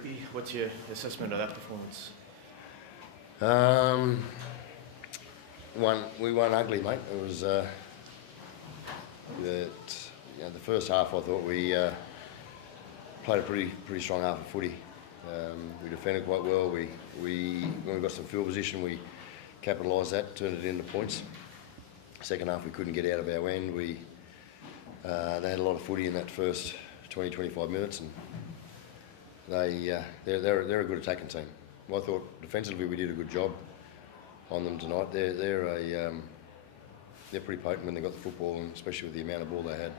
Rugby. What's your assessment of that performance? We won ugly, mate. It was the first half. I thought we played a pretty strong half of footy. We defended quite well. When we got some field position, we capitalised that, turned it into points. Second half, we couldn't get out of our end. They had a lot of footy in that first 20-25 minutes, and they're a good attacking team. Well, I thought defensively we did a good job on them tonight. They're pretty potent when they got the football, and especially with the amount of ball they had.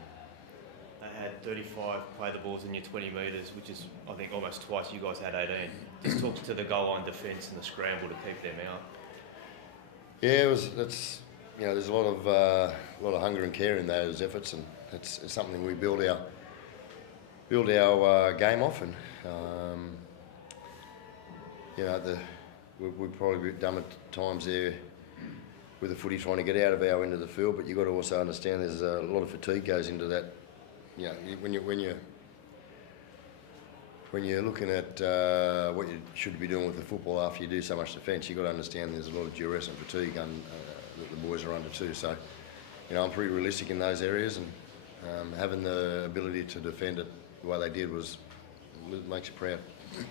They had 35 play the balls in your 20 metres, which is, I think, almost twice you guys had 18. Just talk to the goal line defence and the scramble to keep them out. Yeah, there's a lot of hunger and care in those efforts, and it's something we build our game off, and we've probably done at times there with the footy trying to get out of our end of the field, but you've got to also understand there's a lot of fatigue goes into that. You know, when you're looking at what you should be doing with the football after you do so much defence, you've got to understand there's a lot of duress and fatigue that the boys are under too. So, I'm pretty realistic in those areas, and having the ability to defend it the way they did makes you proud.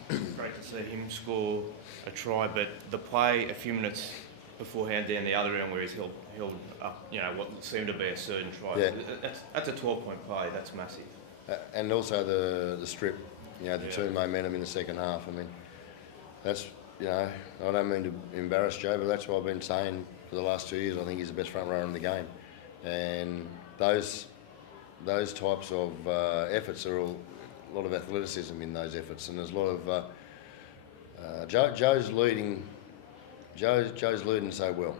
Great to see him score a try, but the play a few minutes beforehand down the other end where he's held up, what seemed to be a certain try. Yeah. That's a 12-point play. That's massive. And also the strip, the two momentum in the second half. I mean, that's I don't mean to embarrass Joe, but that's what I've been saying for the last 2 years. I think he's the best front runner in the game, and those types of efforts are a lot of athleticism in those efforts, and there's a lot of Joe's leading so well,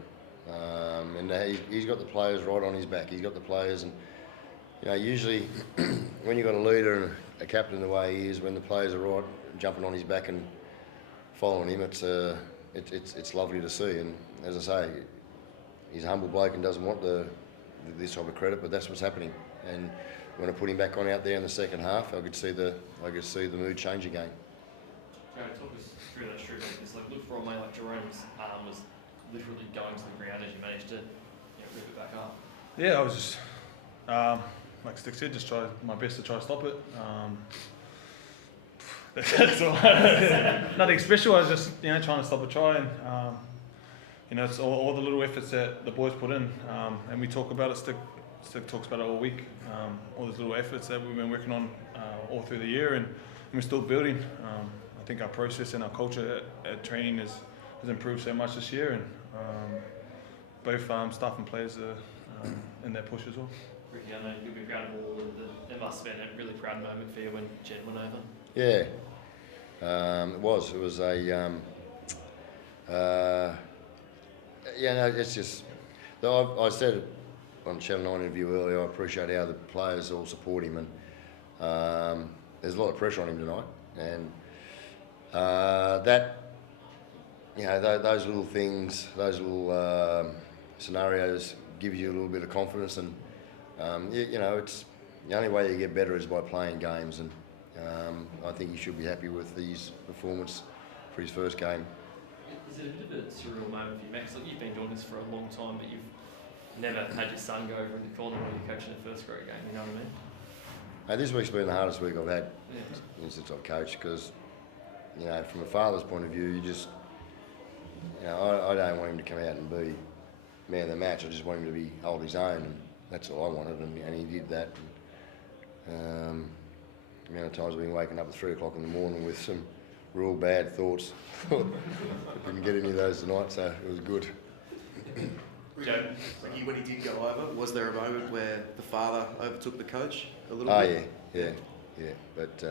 and he's got the players right on his back. He's got the players, and usually when you've got a leader and a captain the way he is, when the players are right, jumping on his back and following him, it's lovely to see. And as I say, he's a humble bloke and doesn't want this type of credit, but that's what's happening. And when I put him back on out there in the second half, I could see the mood change again. Joe, talk us through that strip. Look for a mate like Jerome's arm was literally going to the ground as you managed to rip it back up. Yeah, I was just like Stick said, just try my best to try to stop it. That's all. Nothing special. I was just trying to stop a try, and it's all the little efforts that the boys put in, and we talk about it. Stick talks about it all week. All those little efforts that we've been working on all through the year, and we're still building. I think our process and our culture at training has improved so much this year, and both staff and players are in that push as well. Ricky, I know you'll be proud of all, and it must have been a really proud moment for you when Jed went over. Yeah, it was. It was it's just. I said it on Channel 9 interview earlier. I appreciate how the players all support him, and there's a lot of pressure on him tonight, and those little things, those little scenarios give you a little bit of confidence, and it's the only way you get better is by playing games, and I think he should be happy with his performance for his first game. Is it a bit of a surreal moment for you, Max? You've been doing this for a long time, but you've never had your son go over in the corner when you're coaching a first grade game, you know what I mean? This week's been the hardest week I've had since I've coached, because from a father's point of view, you just I don't want him to come out and be man of the match. I just want him to hold his own, and that's all I wanted, and he did that. And, the amount of times I've been waking up at 3 o'clock in the morning with some real bad thoughts. I didn't get any of those tonight, so it was good. Joe, when he did go over, was there a moment where the father overtook the coach a little bit? Yeah. But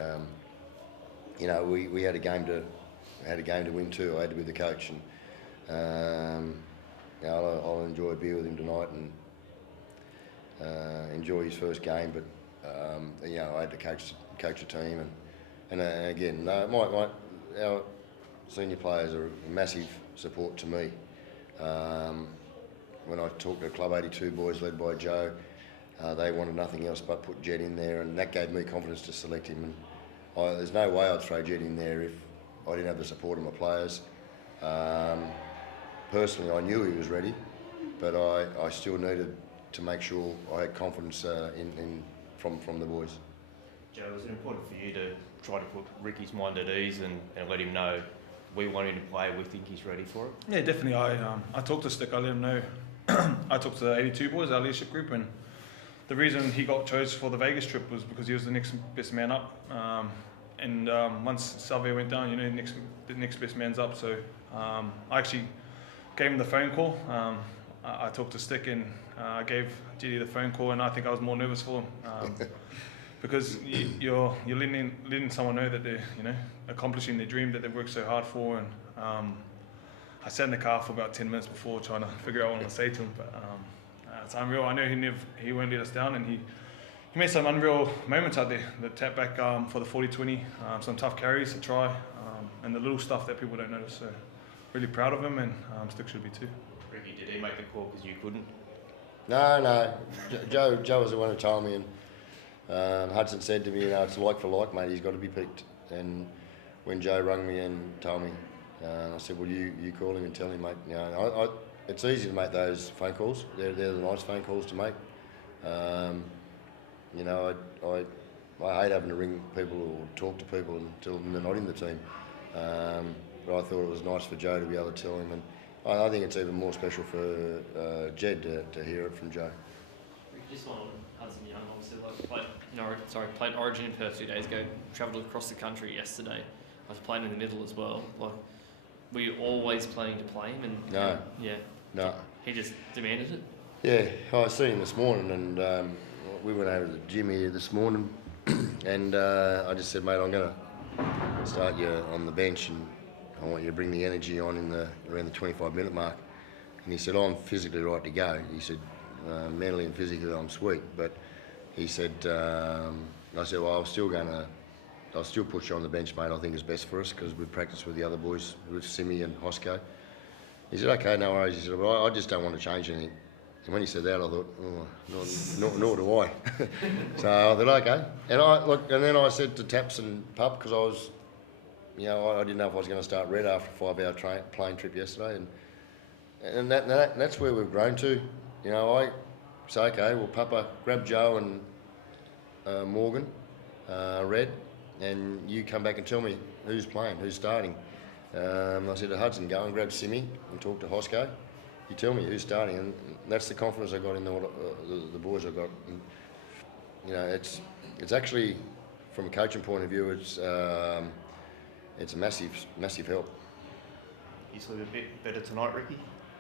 we had a game to win too. I had to be the coach, and I'll enjoy a beer with him tonight and enjoy his first game. But I had to coach the team, and again, our senior players are a massive support to me. When I talked to Club 82 boys led by Joe, they wanted nothing else but put Jed in there, and that gave me confidence to select him. there's no way I'd throw Jed in there if I didn't have the support of my players. Personally, I knew he was ready, but I still needed to make sure I had confidence from the boys. Joe, was it important for you to try to put Ricky's mind at ease and let him know we want him to play, we think he's ready for it? Yeah, definitely. I talked to Stick. I let him know. I talked to the 82 boys, our leadership group, and the reason he got chosen for the Vegas trip was because he was the next best man up. Once Salvia went down, the next best man's up. So I actually gave him the phone call. I talked to Stick and I gave Jeddy the phone call, and I think I was more nervous for him because you're letting someone know that they're accomplishing their dream that they've worked so hard for. And I sat in the car for about 10 minutes before trying to figure out what I want to say to him. But it's unreal. I know he won't let us down, and he made some unreal moments out there. The tap back for the 40-20, some tough carries, a try, and the little stuff that people don't notice. So really proud of him, and Stick should be too. Ricky, did he make the call because you couldn't? No. Joe was the one who told me, and Hudson said to me, it's like for like, mate. He's got to be picked. And when Joe rang me and told me, I said, well, you call him and tell him, mate. It's easy to make those phone calls. They're the nice phone calls to make. I hate having to ring people or talk to people and tell them they're not in the team. But I thought it was nice for Joe to be able to tell him, and I think it's even more special for Jed to hear it from Joe. Just on Hudson Young, obviously, played Origin in Perth 2 days ago, travelled across the country yesterday. I was playing in the middle as well. Were you always planning to play him? No. He just demanded it? Yeah, I seen him this morning, and we went over to the gym here this morning, and I just said, mate, I'm going to start you on the bench, and I want you to bring the energy on around the 25-minute mark. And he said, I'm physically right to go. He said, mentally and physically I'm sweet. But he said, I said, well, I'll still put you on the bench, mate. I think it's best for us because we practice with the other boys, with Simi and Hosco. He said, okay, no worries. He said, well, I just don't want to change anything. And when he said that, I thought, nor do I. So I thought, okay. And then I said to Taps and Pup, because I was, I didn't know if I was going to start red after a 5-hour plane trip yesterday, and that's where we've grown to. I say, okay, well, Papa, grab Joe and Morgan, red, and you come back and tell me who's playing, who's starting. I said to Hudson, go and grab Simi and talk to Hosco. You tell me who's starting, and that's the confidence I got in the boys I got. And, it's actually, from a coaching point of view, it's a massive help. You sleep a bit better tonight, Ricky?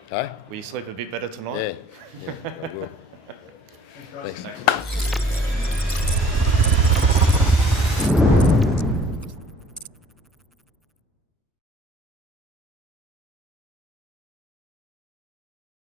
Hey? Will you sleep a bit better tonight? Yeah, I will. Thanks.